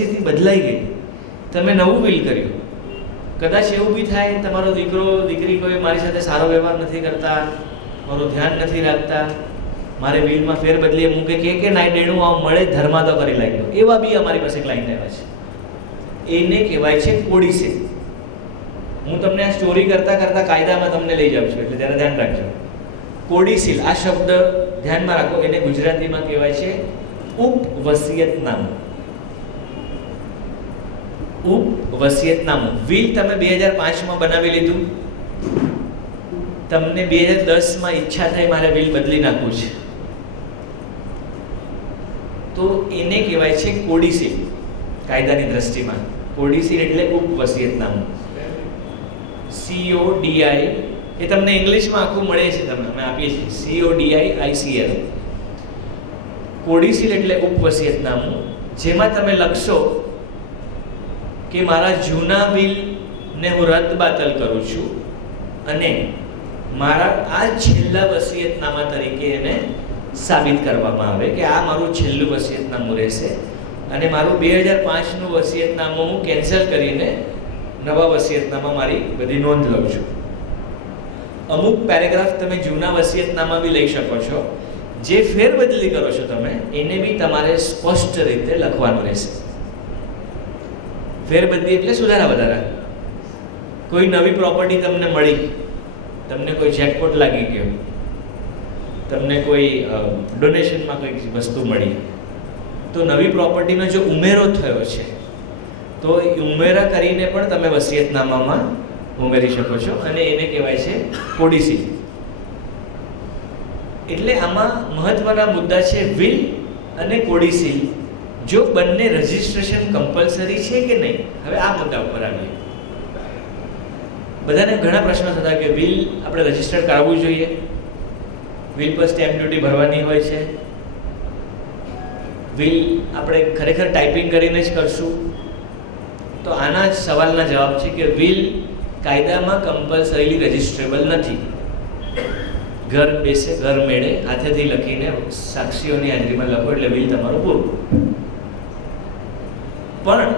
પરિસ્થિતિ બદલાઈ ગઈ, તમે નવું વિલ કર્યું. કદાચ એવું બી થાય તમારો દીકરો દીકરી કોઈ મારી સાથે સારો વ્યવહાર નથી કરતા, મારું ધ્યાન નથી રાખતા, મારે વિલમાં ફેરબદલી મૂકે કે નાઈ ડેણું આમ મળે ધર્મા તો કરી લાગ્યો. એવા બી અમારી પાસે ક્લાયન્ટ આવ્યા છે. એને કહેવાય છે કોડીસી. હું તમને આ સ્ટોરી કરતાં કાયદામાં તમને લઈ જાઉં છું, એટલે ત્યારે ધ્યાન રાખજો. કોડીસીલ આ શબ્દ ધ્યાનમાં રાખો. એને ગુજરાતીમાં કહેવાય છે ઉપવસિયતનામું. ઉપવસિયતનામું. વિલ તમે 2005માં બનાવી લીધું, તમને 2010માં ઈચ્છા થઈ મારે વિલ બદલી નાખવું છે, તો એને કહેવાય છે કોડીસીલ. કાયદાની દ્રષ્ટિમાં કોડીસીલ એટલે ઉપવસિયતનામું. CODI એ તમને ઇંગ્લિશમાં આખું મળે છે, તમે અમે આપીએ છીએ CODICL. કોડીસીલ એટલે ઉપવસિયતનામું, જેમાં તમે લખશો કે મારા જૂના વિલને હું રદ બાતલ કરું છું અને મારા આ છેલ્લા વસિયતનામા તરીકે એને સાબિત કરવામાં આવે કે આ મારું છેલ્લું વસિયતનામું રહેશે અને મારું 2005નું વસિયતનામું હું કેન્સલ કરીને નવા વસિયતનામા મારી બધી નોંધ લઉં છું. અમુક પેરેગ્રાફ તમે જૂના વસિયતનામા બી લઈ શકો છો. જે ફેરબદલી કરો છો તમે એને બી તમારે સ્પષ્ટ રીતે લખવાનું રહેશે. ફેરબદલી એટલે સુધારા વધારા. કોઈ નવી પ્રોપર્ટી તમને મળી, તમને કોઈ જેકપોટ લાગી ગયો, તમને કોઈ ડોનેશનમાં કોઈ વસ્તુ મળી, તો નવી પ્રોપર્ટીનો જો ઉમેરો થયો છે તો એ ઉમેરા કરીને પણ તમે વસિયતનામામાં ઉમેરી શકો છો અને એને કહેવાય છે કોડીસીલ. એટલે આમાં મહત્વના મુદ્દા છે વિલ અને કોડીસીલ. જો બંને રજિસ્ટ્રેશન કમ્પલસરી છે કે નહીં, હવે આ મુદ્દા ઉપર આવીએ. બધાને ઘણા પ્રશ્નો થતા કે વિલ આપણે રજિસ્ટર કરાવવું જોઈએ, વિલ પર સ્ટેમ્પ ડ્યુટી ભરવાની હોય છે, વિલ આપણે ખરેખર ટાઈપિંગ કરીને જ કરશું. તો આના જ સવાલના જવાબ છે કે વિલ કાયદામાં કમ્પલસરીલી રજિસ્ટ્રેબલ નથી. ઘર બેસે ઘર મેળે હાથેથી લખીને સાક્ષીઓની હાજરીમાં લખો એટલે વિલ તમારું પૂરું. પણ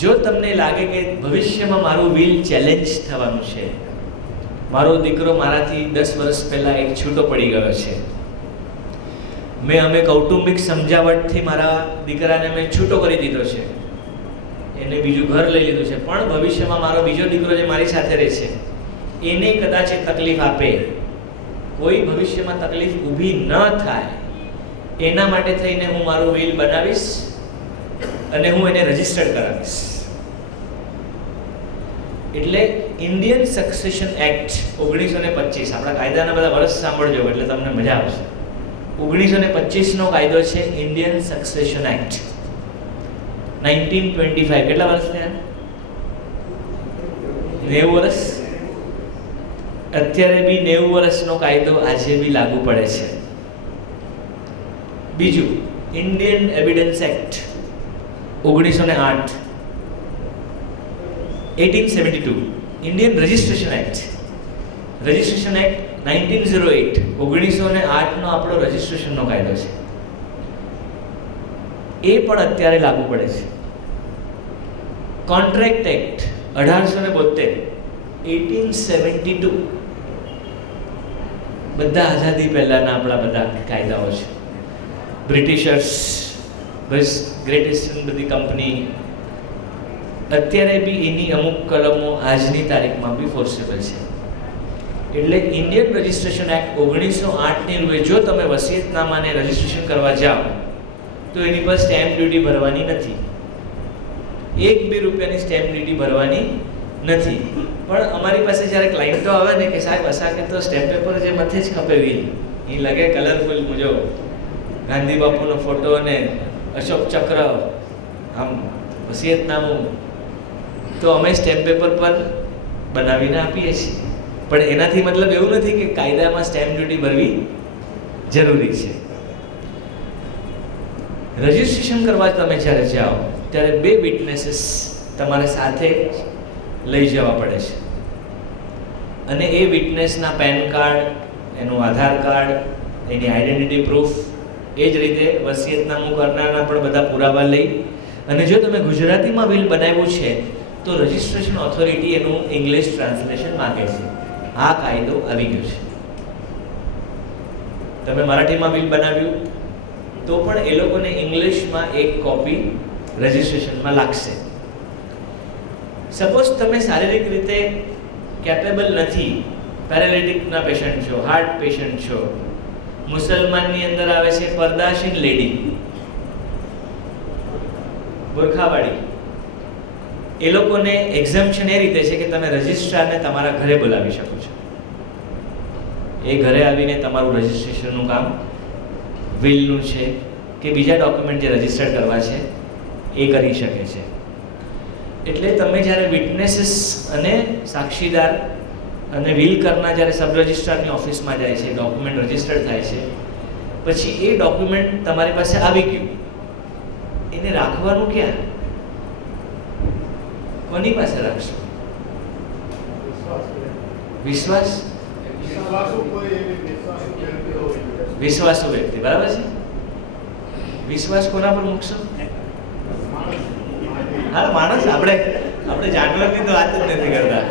જો તમને લાગે કે ભવિષ્યમાં મારું વિલ ચેલેન્જ થવાનું છે, મારો દીકરો મારાથી 10 વર્ષ પહેલાં એક છૂટો પડી ગયો છે, અમે કૌટુંબિક સમજાવટથી મારા દીકરાને મેં છૂટો કરી દીધો છે, એને બીજું ઘર લઈ લીધું છે, પણ ભવિષ્યમાં મારો બીજો દીકરો જે મારી સાથે રહે છે એને કદાચ તકલીફ આપે, કોઈ ભવિષ્યમાં તકલીફ ઊભી ન થાય એના માટે થઈને હું મારું વિલ બનાવીશ અને હું એને રજિસ્ટર્ડ કરાવીશ. એટલે ઇન્ડિયન સક્સેશન એક્ટ 1925, આપણા કાયદાના બધા વર્ષ સાંભળજો એટલે તમને મજા આવશે. 1925નો કાયદો છે ઇન્ડિયન સક્સેશન એક્ટ. 1925 કેટલા વર્ષ થયા? 90 વર્ષ. અત્યારે બી 90 વર્ષનો કાયદો આજે બી લાગુ પડે છે. બીજું Indian evidence act 1908, 1872. Indian registration act 1908, 1908નો આપણો રજિસ્ટ્રેશનનો કાયદો છે, એ પણ અત્યારે લાગુ પડે છે. Contract act 1872, 1872. બધા આઝાદી પહેલાના આપણા બધા કાયદાઓ છે. બ્રિટિશર્સ, ગ્રેટ ઈસ્ટર્ન બધી કંપની, અત્યારે બી એની અમુક કલમો આજની તારીખમાં બી ફોર્સેબલ છે. એટલે ઇન્ડિયન રજિસ્ટ્રેશન એક્ટ 1908ની રૂએ જો તમે વસિયતનામાને રજિસ્ટ્રેશન કરવા જાઓ તો એની પર સ્ટેમ્પ ડ્યુટી ભરવાની નથી, 1-2 રૂપિયાની સ્ટેમ્પ ડ્યુટી ભરવાની નથી. પણ અમારી પાસે જ્યારે ક્લાયન્ટો આવે ને કે સાહેબ અસાકે તો સ્ટેમ્પ પેપર જે મથે જ ખપે વિલ એ લગે કલરફુલ, મુજો ગાંધી બાપુનો ફોટો અને અશોક ચક્ર આમ વસિયતનામું, તો અમે સ્ટેમ્પ પેપર પર બનાવીને આપીએ છીએ. પણ એનાથી મતલબ એવું નથી કે કાયદામાં સ્ટેમ્પ ડ્યુટી ભરવી જરૂરી છે. રજિસ્ટ્રેશન કરવા તમે જ્યારે જાઓ ત્યારે 2 વિટનેસીસ તમારે સાથે લઈ જવા પડે છે અને એ વિટનેસના પેન કાર્ડ, એનું આધાર કાર્ડ, એની આઈડેન્ટિટી પ્રૂફ, એ જ રીતે વસિયતનામું કરનારના પણ બધા પુરાવા લઈ અને જો તમે ગુજરાતીમાં વિલ બનાવ્યું છે તો રજિસ્ટ્રેશન ઓથોરિટી એનું ઇંગ્લિશ ટ્રાન્સલેશન માંગે છે. આ કાયદો આવી ગયો છે. તમે મરાઠીમાં વિલ બનાવ્યું તો પણ એ લોકોને ઇંગ્લિશમાં એક કોપી રજિસ્ટ્રેશનમાં લાગશે. સપોઝ તમે શારીરિક રીતે કેપેબલ નથી, પેરાલિટિકના પેશન્ટ છો, હાર્ટ પેશન્ટ છો, મુસલમાનની અંદર આવે છે પરદાશીન લેડી, બુરખાવાળી, એ લોકોને એક્ઝમ્પશન એ રીતે છે કે તમે રજિસ્ટ્રારને તમારા ઘરે બોલાવી શકો છો. એ ઘરે આવીને તમારું રજિસ્ટ્રેશનનું કામ, વિલનું છે કે બીજા ડોક્યુમેન્ટ જે રજિસ્ટર કરવા છે એ કરી શકે છે. એટલે તમે જ્યારે વિટનેસીસ અને સાક્ષીદાર અને વિલ કરનાર જ્યારે સબ રજિસ્ટ્રારની ઓફિસમાં જાય છે, ડોક્યુમેન્ટ રજિસ્ટર થાય છે, પછી એ ડોક્યુમેન્ટ તમારી પાસે આવી ગયું, એને રાખવાનું ક્યાં? કોની પાસે રાખશો? વિશ્વાસ? વિશ્વાસુ વ્યક્તિ, બરાબર છે. વિશ્વાસ કોના પર મૂકશો? હા, માણસ. આપણે જાનવરની તો વાત જ નથી કરતા.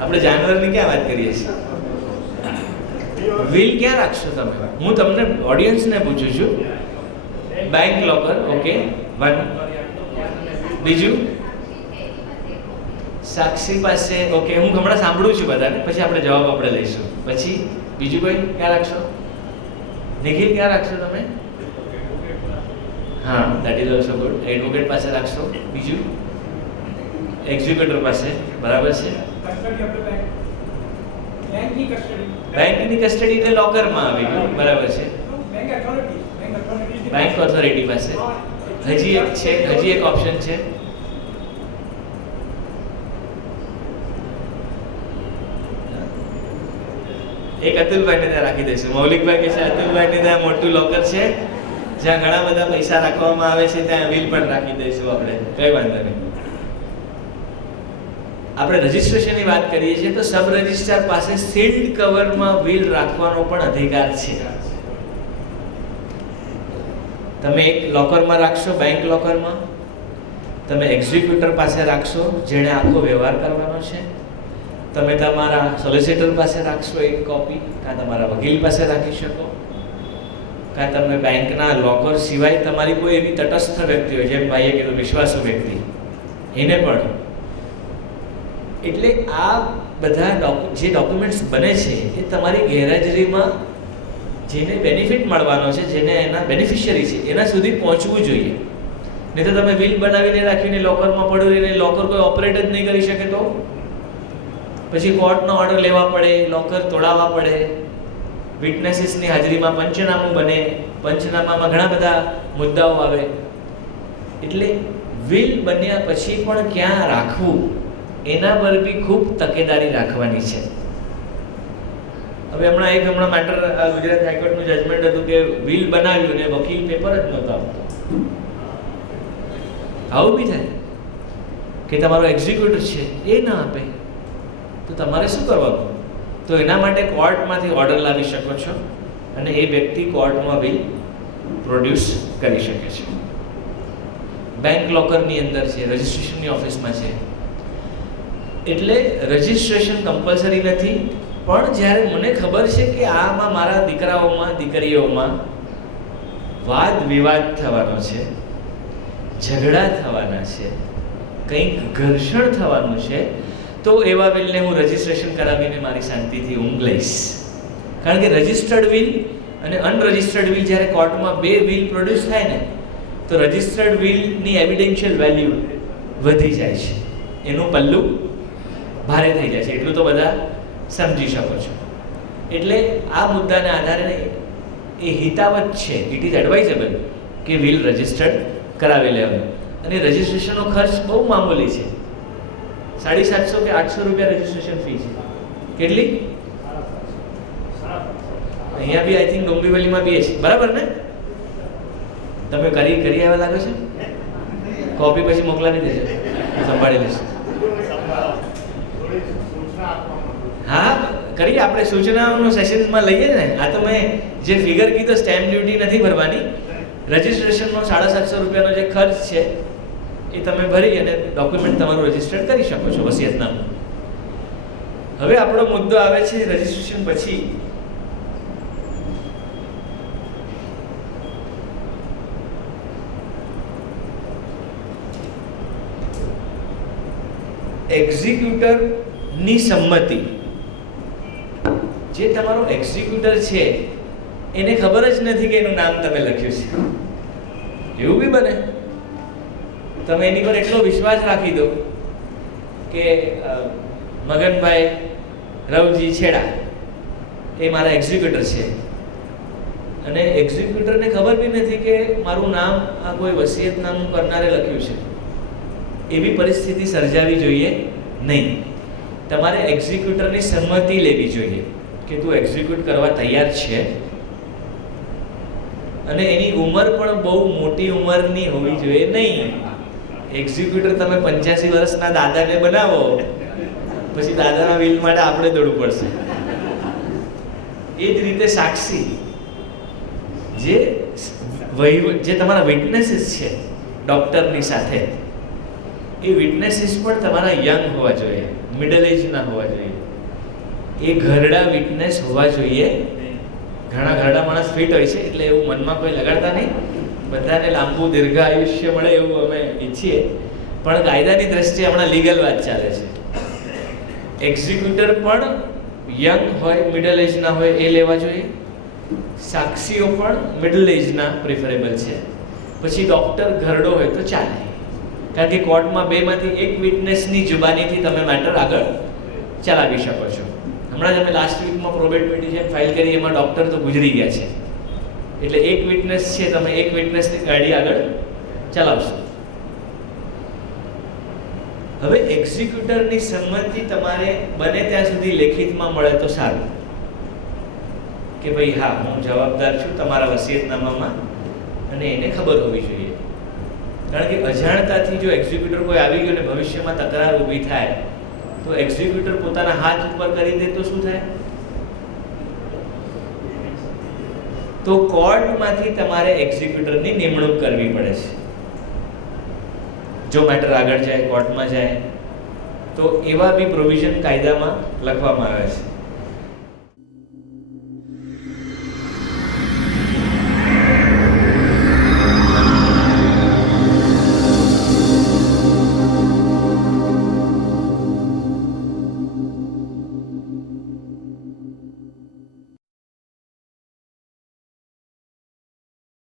આપણે જાનવરની ક્યાં વાત કરીએ છીએ? વિલ ક્યાં રાખશો તમે? હું તમને ઓડિયન્સને પૂછું છું. Bank locker, okay, one. બીજું સાક્ષી પાસે, ઓકે, હું હમણાં સાંભળું છું બધાને, પછી આપણે જવાબ આપણે લઈશું. પછી બીજું કોઈ ક્યાં રાખશો? નિખિલ, ક્યાં રાખશો તમે? હા, that is also good. Advocate પાસે રાખશો. બીજું એક્ઝિક્યુટર પાસે, બરાબર છે. બેંકની કસ્ટડી એટલે લોકરમાં આવી ગયું, બરાબર છે. બેંક ઓથોરિટી પાસે. હજી એક છે, હજી એક ઓપ્શન છે. એક અતુલભાઈને ત્યાં રાખી દઈશું. મૌલિકભાઈ કહે છે અતુલભાઈને ત્યાં મોટું લોકર છે જ્યાં ઘણા બધા પૈસા રાખવામાં આવે છે, ત્યાં વિલ પણ રાખી દઈશું આપણે, કઈ વાંધો નહીં. આપણે રજિસ્ટ્રેશનની વાત કરીએ છીએ તો સબ રજિસ્ટ્રાર પાસે સીલ્ડ કવરમાં વિલ રાખવાનો પણ અધિકાર છે. તમે એક લોકરમાં રાખશો, બેંક લોકરમાં. તમે એક્ઝિક્યુટર પાસે રાખશો, જેણે આખો વ્યવહાર કરવાનો છે. તમે તમારા સોલિસિટર પાસે રાખશો એક કોપી, કાં તમારા વકીલ પાસે રાખી શકો, કાં તમે બેંકના લોકર સિવાય તમારી કોઈ એવી તટસ્થ વ્યક્તિ હોય, જેમ ભાઈએ કીધું વિશ્વાસુ વ્યક્તિ, એને પણ. એટલે આ બધા જે ડોક્યુમેન્ટ્સ બને છે એ તમારી ગેરહાજરીમાં જેને બેનિફિટ મળવાનો છે, જેને એના બેનિફિશિયરી છે, એના સુધી પહોંચવું જોઈએ. નહીં તો તમે વિલ બનાવીને રાખીને લોકરમાં પડ્યું રહીને લોકર કોઈ ઓપરેટ જ નહીં કરી શકે તો પછી કોર્ટનો ઓર્ડર લેવા પડે, લોકર તોડાવવા પડે, વિટનેસીસની હાજરીમાં પંચનામું બને, પંચનામામાં ઘણા બધા મુદ્દાઓ આવે. એટલે વિલ બન્યા પછી પણ ક્યાં રાખવું એના પર બી ખૂબ તકેદારી રાખવાની છે. હવે હમણાં મેટર ગુજરાત હાઈકોર્ટનું જજમેન્ટ હતું કે વિલ બનાવ્યું ને વકીલ પેપર જ નહોતો આપતો. આવું બી થાય કે તમારો એક્ઝિક્યુટર છે એ ના આપે તો તમારે શું કરવાનું? તો એના માટે કોર્ટમાંથી ઓર્ડર લાવી શકો છો અને એ વ્યક્તિ કોર્ટમાં વિલ પ્રોડ્યુસ કરી શકે છે. બેંક લોકરની અંદર છે, રજિસ્ટ્રેશનની ઓફિસમાં છે. એટલે રજિસ્ટ્રેશન કમ્પલસરી નથી, પણ જ્યારે મને ખબર છે કે આમાં મારા દીકરાઓમાં, દીકરીઓમાં વાદ વિવાદ થવાનો છે, ઝઘડા થવાના છે, કંઈક ઘર્ષણ થવાનું છે, તો એવા વિલને હું રજિસ્ટ્રેશન કરાવીને મારી શાંતિથી ઊંઘ લઈશ. કારણ કે રજિસ્ટર્ડ વિલ અને અનરજિસ્ટર્ડ વિલ જ્યારે કોર્ટમાં બે વિલ પ્રોડ્યુસ થાય ને તો રજિસ્ટર્ડ વિલની એવિડેન્શિયલ વેલ્યુ વધી જાય છે, એનું પલ્લું ભારે થઈ જાય છે. એટલું તો બધા સમજી શકો છો. એટલે આ મુદ્દાના આધારે એ હિતાવત છે, ઇટ ઇઝ એડવાઇઝેબલ કે વિલ રજિસ્ટર્ડ કરાવી લેવાનું. અને રજિસ્ટ્રેશનનો ખર્ચ બહુ મામૂલી છે, 750 કે 800 રૂપિયા રજિસ્ટ્રેશન ફી છે. કેટલી? અહીંયા બી આઈ થિંક ડોંબીવલીમાં બી છે, બરાબર ને? તમે કરી આવ્યા લાગે છે. કોપી પછી મોકલાવી દેજો, સંભાળી લેશું. હા, કરીએ આપણે સૂચનાઓનો સેશન્સમાં લઈએ ને. આ તો મેં જે ફિગર કીધો, સ્ટેમ્પ ડ્યુટી નથી ભરવાની, રજિસ્ટ્રેશનનો 750 રૂપિયાનો જે ખર્ચ છે એ તમે ભરી અને ડોક્યુમેન્ટ તમારું રજીસ્ટર કરી શકો છો વસિયતનામું. હવે આપણો મુદ્દો આવે છે રજીસ્ટ્રેશન પછી એક્ઝિક્યુટરની સંમતિ. જે તમારો એક્ઝિક્યુટર છે એને ખબર જ નથી કે એનું નામ તમે લખ્યું છે. એવું બી બને. તમે એની પર એટલો વિશ્વાસ રાખી દો કે મગનભાઈ રવજી છેડા એ મારા એક્ઝિક્યુટર છે, અને એક્ઝિક્યુટરને ખબર બી નથી કે મારું નામ આ કોઈ વસિયતનામું કરનારે લખ્યું છે. એવી પરિસ્થિતિ સર્જાવી જોઈએ નહીં. તમારે એક્ઝિક્યુટરની સંમતિ લેવી જોઈએ કે તું એક્ઝિક્યુટ કરવા તૈયાર છે, અને એની ઉંમર પણ બહુ મોટી ઉંમરની હોવી જોઈએ નહીં. એક્ઝિક્યુટર તમે 85 વર્ષના દાદાને બનાવો, પછી દાદાના વિલ માટે આપણે દોડવું પડશે. એ જ રીતે સાક્ષી જે તમારા વિટનેસીસ છે ડૉક્ટરની સાથે, એ વિટનેસીસ પણ તમારા યંગ હોવા જોઈએ, મિડલ એજના હોવા જોઈએ. એ ઘરડા વિટનેસ હોવા જોઈએ. ઘણા ઘરડા માણસ ફિટ હોય છે એટલે એવું મનમાં કોઈ લગાડતા નહીં. બધાને લાંબુ દીર્ઘ આયુષ્ય મળે એવું અમે ઈચ્છીએ, પણ કાયદાની દ્રષ્ટિએ હમણાં લીગલ વાત ચાલે છે. એક્ઝિક્યુટર પણ યંગ હોય, મિડલ એજના હોય એ લેવા જોઈએ. સાક્ષીઓ પણ મિડલ એજના પ્રિફરેબલ છે. પછી ડૉક્ટર ઘરડો હોય તો ચાલે, કારણ કે કોર્ટમાં બેમાંથી એક વિટનેસની જુબાનીથી તમે મેટર આગળ ચલાવી શકો છો. હમણાં જ અમે લાસ્ટ વીકમાં પ્રોબેટ પિટિશન ફાઇલ કરી, એમાં ડૉક્ટર તો ગુજરી ગયા છે. એટલે એક વિટનેસ છે, તમે એક વિટનેસની ગાડી આગળ ચલાવશો. હવે એક્ઝિક્યુટરની સંમતિ તમારે બને ત્યાં સુધી લેખિતમાં મળે તો સારું, કે ભાઈ હા હું જવાબદાર છું તમારા વસિયતનામામાં, અને એને ખબર હોવી જોઈએ. કારણ કે અજાણતાથી જો એક્ઝિક્યુટર કોઈ આવી ગયો ને ભવિષ્યમાં તકરાર ઊભી થાય તો એક્ઝિક્યુટર પોતાના હાથ ઉપર કરી દે તો શું થાય? તો કોર્ટમાંથી તમારે એક્ઝિક્યુટરની નિમણૂક કરવી પડે છે. જો મેટર આગળ જાય, કોર્ટમાં જાય, તો એવા બી પ્રોવિઝન કાયદામાં લખવામાં આવે છે.